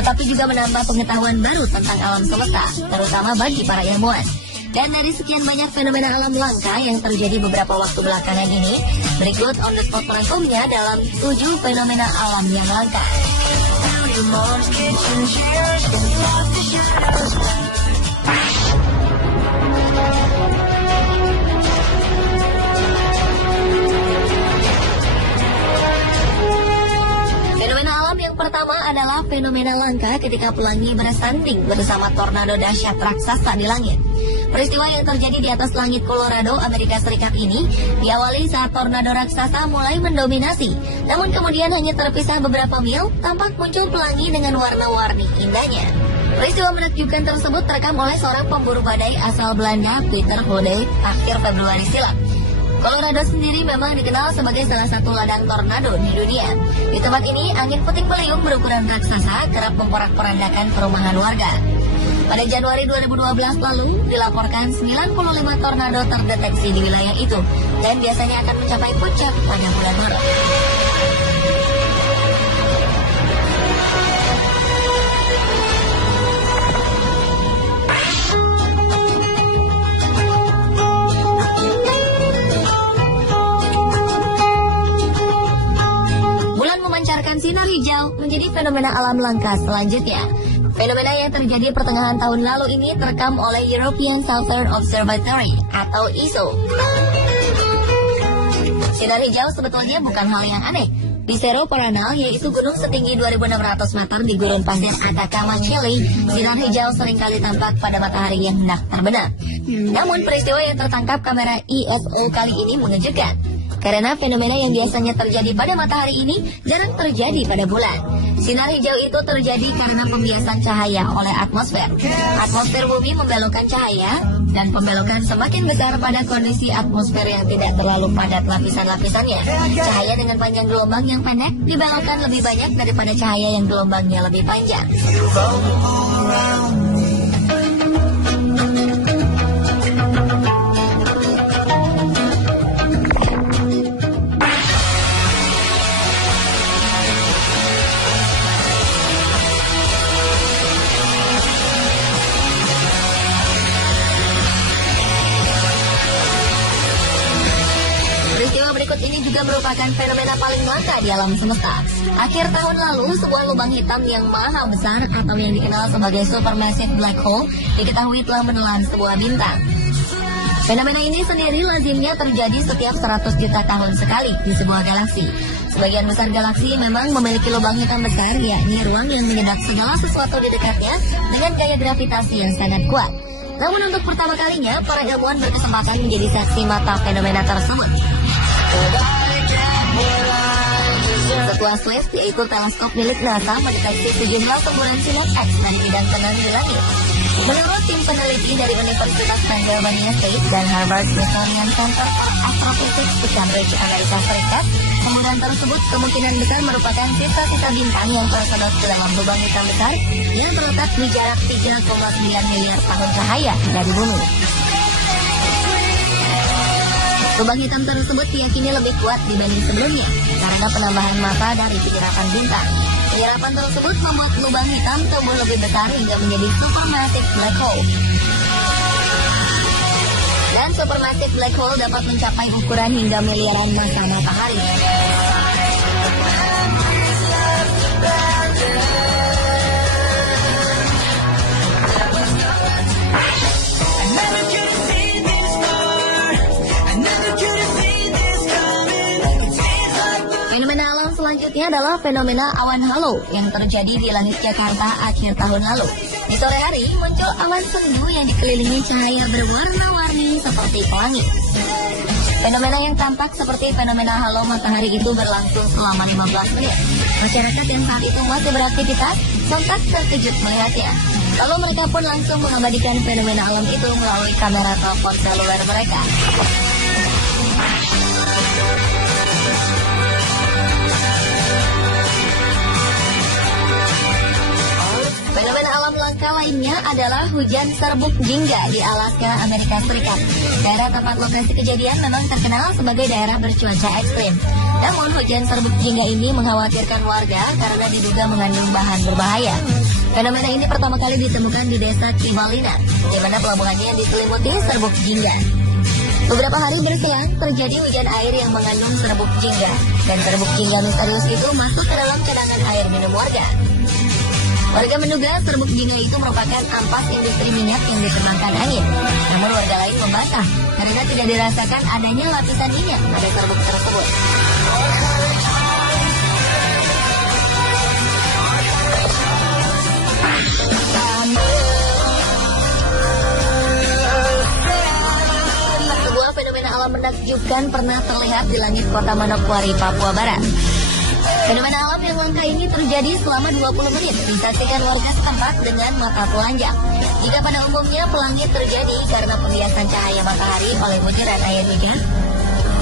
tetapi juga menambah pengetahuan baru tentang alam semesta, terutama bagi para ilmuwan. Dan dari sekian banyak fenomena alam langka yang terjadi beberapa waktu belakangan ini, berikut on the spot merangkumnya dalam 7 fenomena alam yang langka. Fenomena alam yang pertama adalah fenomena langka ketika pelangi bersanding bersama tornado dahsyat raksasa di langit. Peristiwa yang terjadi di atas langit Colorado, Amerika Serikat ini diawali saat tornado raksasa mulai mendominasi. Namun kemudian hanya terpisah beberapa mil, tampak muncul pelangi dengan warna-warni indahnya. Peristiwa menakjubkan tersebut terekam oleh seorang pemburu badai asal Belanda, Peter Hode, akhir Februari silam. Colorado sendiri memang dikenal sebagai salah satu ladang tornado di dunia. Di tempat ini, angin puting beliung berukuran raksasa kerap memporak-porandakan perumahan warga. Pada Januari 2012 lalu, dilaporkan 95 tornado terdeteksi di wilayah itu, dan biasanya akan mencapai puncak pada bulan Maret. Bulan memancarkan sinar hijau menjadi fenomena alam langka selanjutnya. Fenomena yang terjadi pertengahan tahun lalu ini terekam oleh European Southern Observatory atau ESO. Sinar hijau sebetulnya bukan hal yang aneh. Di Cerro Paranal, yaitu gunung setinggi 2.600 meter di gurun pasir Atacama, Chile, sinar hijau seringkali tampak pada matahari yang hendak terbenam. Namun peristiwa yang tertangkap kamera ESO kali ini mengejutkan. Karena fenomena yang biasanya terjadi pada matahari ini jarang terjadi pada bulan. Sinar hijau itu terjadi karena pembiasan cahaya oleh atmosfer. Atmosfer bumi membelokkan cahaya, dan pembelokan semakin besar pada kondisi atmosfer yang tidak terlalu padat lapisan-lapisannya. Cahaya dengan panjang gelombang yang pendek dibelokkan lebih banyak daripada cahaya yang gelombangnya lebih panjang. Berikut ini juga merupakan fenomena paling langka di alam semesta. Akhir tahun lalu, sebuah lubang hitam yang maha besar atau yang dikenal sebagai supermassive black hole diketahui telah menelan sebuah bintang. Fenomena ini sendiri lazimnya terjadi setiap 100 juta tahun sekali di sebuah galaksi. Sebagian besar galaksi memang memiliki lubang hitam besar, yakni ruang yang menyedot segala sesuatu di dekatnya dengan gaya gravitasi yang sangat kuat. Namun untuk pertama kalinya, para ilmuwan berkesempatan menjadi saksi mata fenomena tersebut. Sebuah SWIFT, yaitu teleskop milik NASA, mendeteksi sejumlah semburan sinar X dari bidang tenan di langit. Menurut tim peneliti dari Universitas Pennsylvania State dan Harvard Smithsonian Center for Astrophysics di Cambridge, Amerika Serikat, semburan tersebut kemungkinan besar merupakan sisa-sisa bintang yang tersedot ke dalam lubang hitam besar yang terletak di jarak 3,9 miliar tahun cahaya dari bumi. Lubang hitam tersebut diyakini lebih kuat dibanding sebelumnya karena penambahan massa dari penyerapan bintang. Penyerapan tersebut membuat lubang hitam tumbuh lebih besar hingga menjadi supermassive black hole. Dan supermassive black hole dapat mencapai ukuran hingga miliaran massa matahari. Selanjutnya adalah fenomena awan halo yang terjadi di langit Jakarta akhir tahun lalu. Di sore hari muncul awan sendu yang dikelilingi cahaya berwarna-warni seperti pelangi. Fenomena yang tampak seperti fenomena halo matahari itu berlangsung selama 15 menit. Masyarakat yang saat itu masih beraktivitas sontak terkejut melihatnya. Lalu mereka pun langsung mengabadikan fenomena alam itu melalui kamera telepon seluler mereka. Fenomena alam langka lainnya adalah hujan serbuk jingga di Alaska, Amerika Serikat. Daerah tempat lokasi kejadian memang terkenal sebagai daerah bercuaca ekstrim. Namun hujan serbuk jingga ini mengkhawatirkan warga karena diduga mengandung bahan berbahaya. Fenomena ini pertama kali ditemukan di desa Cibalina, di mana pelabuhannya diselimuti serbuk jingga. Beberapa hari berselang, terjadi hujan air yang mengandung serbuk jingga, dan serbuk jingga misterius itu masuk ke dalam cadangan air minum warga. Warga menduga serbuk jingga itu merupakan ampas industri minyak yang diterbangkan angin. Namun warga lain membantah karena tidak dirasakan adanya lapisan minyak pada serbuk tersebut. Sebuah fenomena alam menakjubkan pernah terlihat di langit kota Manokwari, Papua Barat. Fenomena alam yang langka ini terjadi selama 20 menit, disaksikan warga setempat dengan mata telanjang. Jika pada umumnya pelangi terjadi karena pembiasan cahaya matahari oleh butiran air hujan,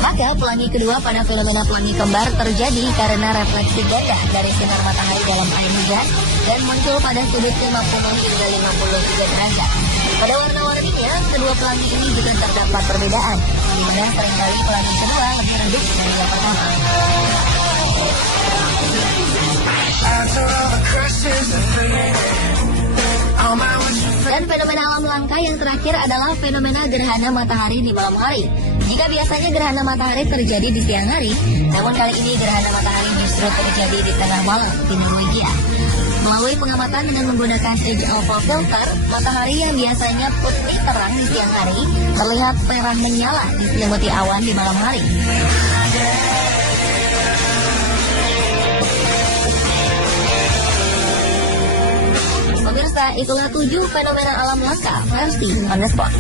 maka pelangi kedua pada fenomena pelangi kembar terjadi karena refleksi ganda dari sinar matahari dalam air hujan dan muncul pada sudut 50 hingga 53 derajat. Pada warna-warninya, kedua pelangi ini juga terdapat perbedaan, di mana seringkali pelangi kedua lebih redup dari yang pertama. Dan fenomena alam langka yang terakhir adalah fenomena gerhana matahari di malam hari. Jika biasanya gerhana matahari terjadi di siang hari, namun kali ini gerhana matahari justru terjadi di tengah malam di Norwegia. Melalui pengamatan dengan menggunakan Edge Alpha Filter, matahari yang biasanya putih terang di siang hari terlihat terang menyala diselimuti awan di malam hari. Pemirsa, itulah 7 fenomena alam langka versi On The Spot.